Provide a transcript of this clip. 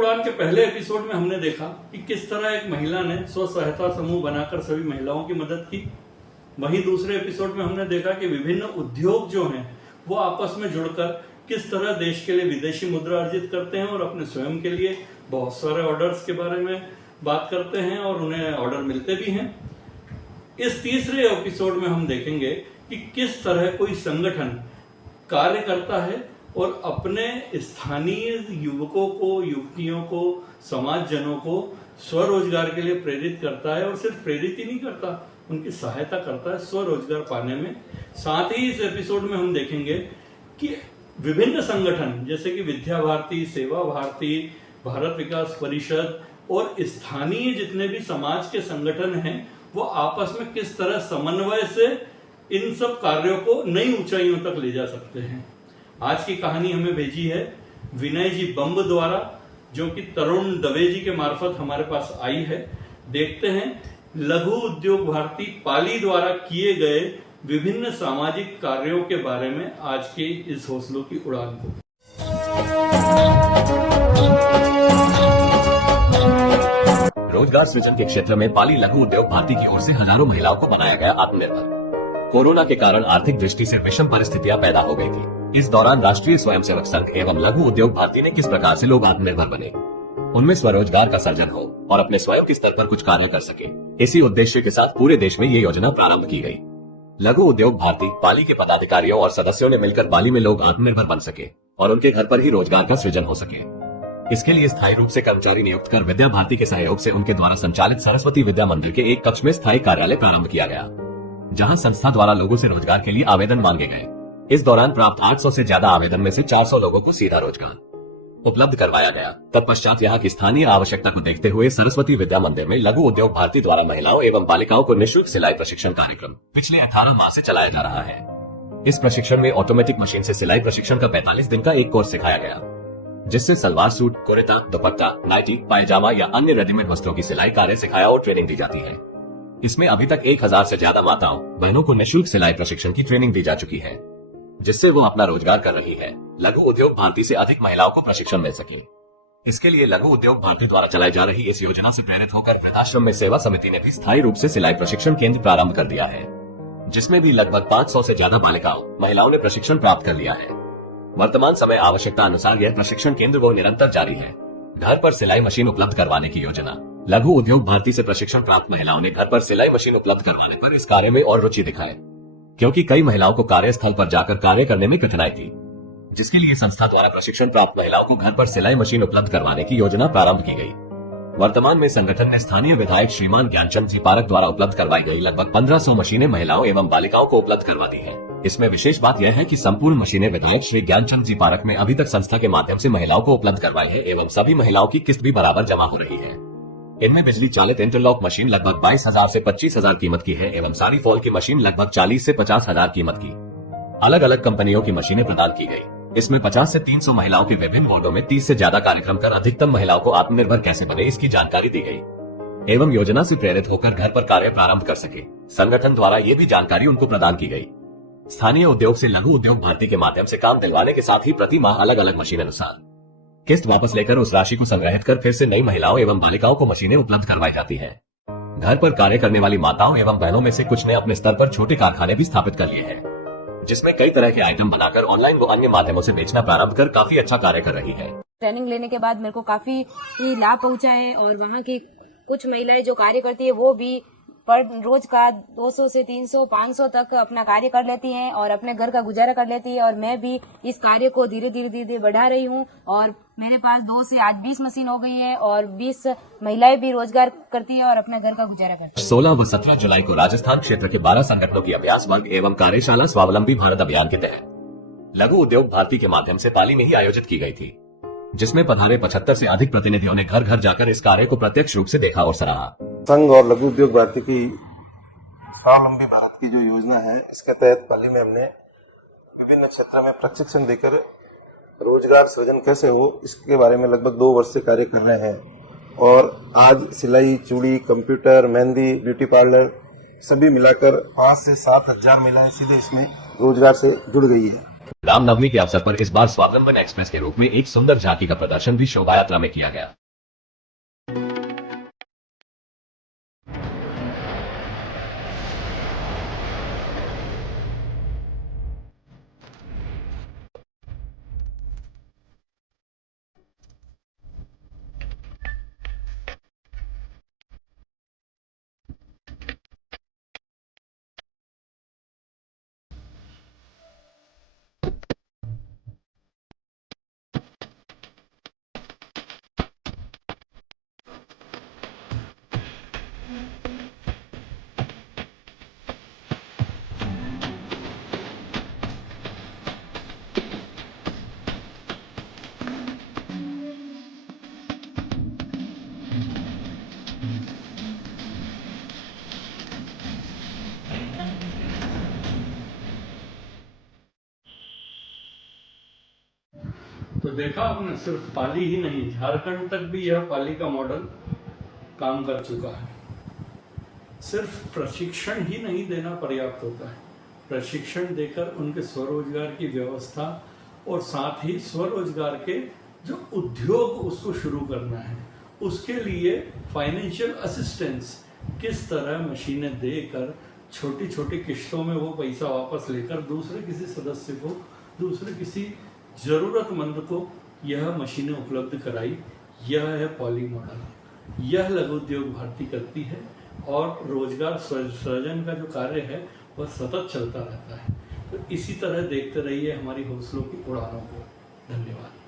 उड़ान के पहले एपिसोड में हमने देखा कि किस तरह एक महिला ने स्व सहायता समूह बनाकर सभी महिलाओं की मदद की। वहीं दूसरे एपिसोड में हमने देखा कि विभिन्न उद्योग जो हैं वो आपस में जुड़कर किस तरह देश के लिए विदेशी मुद्रा अर्जित करते हैं और अपने स्वयं के लिए बहुत सारे ऑर्डर्स के बारे में बात करते हैं और उन्हें ऑर्डर मिलते भी हैं। इस तीसरे एपिसोड में हम देखेंगे कि किस तरह कोई संगठन कार्य करता है और अपने स्थानीय युवकों को, युवतियों को, समाजजनों को स्वरोजगार के लिए प्रेरित करता है और सिर्फ प्रेरित ही नहीं करता, उनकी सहायता करता है स्वरोजगार पाने में। साथ ही इस एपिसोड में हम देखेंगे कि विभिन्न संगठन जैसे कि विद्या भारती, सेवा भारती, भारत विकास परिषद और स्थानीय जितने भी समाज के संगठन हैं वो आपस में किस तरह समन्वय से इन सब कार्यों को नई ऊंचाइयों तक ले जा सकते हैं। आज की कहानी हमें भेजी है विनय जी बम्ब द्वारा, जो कि तरुण दवे जी के मार्फत हमारे पास आई है। देखते हैं लघु उद्योग भारती पाली द्वारा किए गए विभिन्न सामाजिक कार्यों के बारे में आज के इस हौसलों की उड़ान को। रोजगार सृजन के क्षेत्र में पाली लघु उद्योग भारती की ओर से हजारों महिलाओं को बनाया गया आत्मनिर्भर। कोरोना के कारण आर्थिक दृष्टि से विषम परिस्थितियां पैदा हो गई थी। इस दौरान राष्ट्रीय स्वयंसेवक संघ एवं लघु उद्योग भारती ने किस प्रकार से लोग आत्मनिर्भर बने, उनमें स्वरोजगार का सर्जन हो और अपने स्वयं के स्तर पर कुछ कार्य कर सके, इसी उद्देश्य के साथ पूरे देश में ये योजना प्रारंभ की गई। लघु उद्योग भारती पाली के पदाधिकारियों और सदस्यों ने मिलकर पाली में लोग आत्मनिर्भर बन सके और उनके घर पर ही रोजगार का सृजन हो सके। इसके लिए स्थायी रूप से कर्मचारी नियुक्त कर विद्या भारती के सहयोग से उनके द्वारा संचालित सरस्वती विद्या मंदिर के एक कक्ष में स्थायी कार्यालय प्रारंभ किया गया, जहां संस्था द्वारा लोगों से रोजगार के लिए आवेदन मांगे गए। इस दौरान प्राप्त 800 से ज्यादा आवेदन में से 400 लोगों को सीधा रोजगार उपलब्ध करवाया गया। तत्पश्चात यहाँ की स्थानीय आवश्यकता को देखते हुए सरस्वती विद्या मंदिर में लघु उद्योग भारती द्वारा महिलाओं एवं बालिकाओं को निःशुल्क सिलाई प्रशिक्षण कार्यक्रम पिछले 18 माह से चलाया जा रहा है। इस प्रशिक्षण में ऑटोमेटिक मशीन से सिलाई प्रशिक्षण का 45 दिन का एक कोर्स सिखाया गया, जिससे सलवार सूट, कुर्ता, दुपट्टा, नाइटी, पायजामा या अन्य रेडीमेड वस्त्रों की सिलाई कार्य सिखाया और ट्रेनिंग दी जाती है। इसमें अभी तक 1000 से ज्यादा माताओं बहनों को निःशुल्क सिलाई प्रशिक्षण की ट्रेनिंग दी जा चुकी है, जिससे वो अपना रोजगार कर रही है। लघु उद्योग भारती से अधिक महिलाओं को प्रशिक्षण मिल सके, इसके लिए लघु उद्योग भारती द्वारा चलाई जा रही इस योजना से प्रेरित होकर वृद्धाश्रम में सेवा समिति ने भी स्थायी रूप से सिलाई प्रशिक्षण केंद्र प्रारंभ कर दिया है, जिसमें भी लगभग 500 से ज्यादा बालिकाओं, महिलाओं ने प्रशिक्षण प्राप्त कर लिया है। वर्तमान समय आवश्यकता अनुसार यह प्रशिक्षण केंद्र वो निरंतर जारी है। घर पर सिलाई मशीन उपलब्ध करवाने की योजना। लघु उद्योग भारती से प्रशिक्षण प्राप्त महिलाओं ने घर पर सिलाई मशीन उपलब्ध करवाने पर इस कार्य में और रुचि दिखाए, क्योंकि कई महिलाओं को कार्यस्थल पर जाकर कार्य करने में कठिनाई थी, जिसके लिए संस्था द्वारा प्रशिक्षण प्राप्त महिलाओं को घर पर सिलाई मशीन उपलब्ध करवाने की योजना प्रारंभ की गई। वर्तमान में संगठन ने स्थानीय विधायक श्रीमान ज्ञानचंद जी पारक द्वारा उपलब्ध करवाई गई लगभग 1500 मशीनें महिलाओं एवं बालिकाओं को उपलब्ध करवा दी है। इसमें विशेष बात यह है कि संपूर्ण मशीनें विधायक श्री ज्ञानचंद जी पारक में अभी तक संस्था के माध्यम से महिलाओं को उपलब्ध करवाई है एवं सभी महिलाओं की किस्त भी बराबर जमा हो रही है। इनमें बिजली चालित इंटरलॉक मशीन लगभग 22,000 से 25,000 कीमत की है एवं सारी फॉल की मशीन लगभग 40 से 50,000 कीमत की अलग अलग कंपनियों की मशीनें प्रदान की गई। इसमें 50 से 300 महिलाओं के विभिन्न बोर्डों में 30 से ज्यादा कार्यक्रम कर अधिकतम महिलाओं को आत्मनिर्भर कैसे बने इसकी जानकारी दी गई एवं योजना से प्रेरित होकर घर पर कार्य प्रारंभ कर सके। संगठन द्वारा ये भी जानकारी उनको प्रदान की गई। स्थानीय उद्योग से लघु उद्योग भारती के माध्यम से काम दिलवाने के साथ ही प्रति माह अलग अलग मशीन अनुसार किस्त वापस लेकर उस राशि को संग्रहित कर फिर से नई महिलाओं एवं बालिकाओं को मशीनें उपलब्ध करवाई जाती है। घर पर कार्य करने वाली माताओं एवं बहनों में से कुछ ने अपने स्तर पर छोटे कारखाने भी स्थापित कर लिए हैं, जिसमें कई तरह के आइटम बनाकर ऑनलाइन व अन्य माध्यमों से बेचना प्रारंभ कर काफी अच्छा कार्य कर रही है। ट्रेनिंग लेने के बाद मेरे को काफी लाभ पहुंचा है और वहाँ की कुछ महिलाएं जो कार्य करती है वो भी पर रोज का 200 से 300, 500 तक अपना कार्य कर लेती हैं और अपने घर का गुजारा कर लेती है। और मैं भी इस कार्य को धीरे धीरे बढ़ा रही हूँ और मेरे पास 2 से आज 20 मशीन हो गई है और 20 महिलाएं भी रोजगार करती है और अपने घर का गुजारा करती है। 16 व 17 जुलाई को राजस्थान क्षेत्र के 12 संगठनों की अभ्यास वर्ग एवं कार्यशाला स्वावलंबी भारत अभियान के तहत लघु उद्योग भारती के माध्यम से पाली में ही आयोजित की गई थी, जिसमें पधारे 75 से अधिक प्रतिनिधियों ने घर घर जाकर इस कार्य को प्रत्यक्ष रूप से देखा और सराहा। संघ और लघु उद्योग भारती की स्वावलंबी भारत की जो योजना है, इसके तहत पाली में हमने विभिन्न क्षेत्र में प्रशिक्षण देकर रोजगार सृजन कैसे हो इसके बारे में लगभग 2 वर्ष से कार्य कर रहे हैं। और आज सिलाई, चूड़ी, कंप्यूटर, मेहंदी, ब्यूटी पार्लर सभी मिलाकर 5 से 7 हजार महिलाएं सीधे इसमें रोजगार से जुड़ गई है। रामनवमी के अवसर पर इस बार स्वावलंबन एक्सप्रेस के रूप में एक सुंदर झांकी का प्रदर्शन भी शोभा यात्रा में किया गया। तो देखा आपने, सिर्फ पाली ही नहीं, झारखंड तक भी यह पाली का मॉडल काम कर चुका है। सिर्फ प्रशिक्षण ही नहीं देना पर्याप्त होता है, प्रशिक्षण देकर उनके स्वरोजगार की व्यवस्था और साथ ही स्वरोजगार के जो उद्योग उसको शुरू करना है, उसके लिए फाइनेंशियल असिस्टेंस किस तरह मशीनें देकर छोटी छोटी किश्तों में वो पैसा वापस लेकर दूसरे किसी सदस्य को, दूसरे किसी जरूरतमंद को यह मशीनें उपलब्ध कराई, यह है पॉली मॉडल। यह लघु उद्योग भारती करती है और रोजगार सृजन का जो कार्य है वह सतत चलता रहता है। तो इसी तरह देखते रहिए हमारी हौसलों की उड़ानों को। धन्यवाद।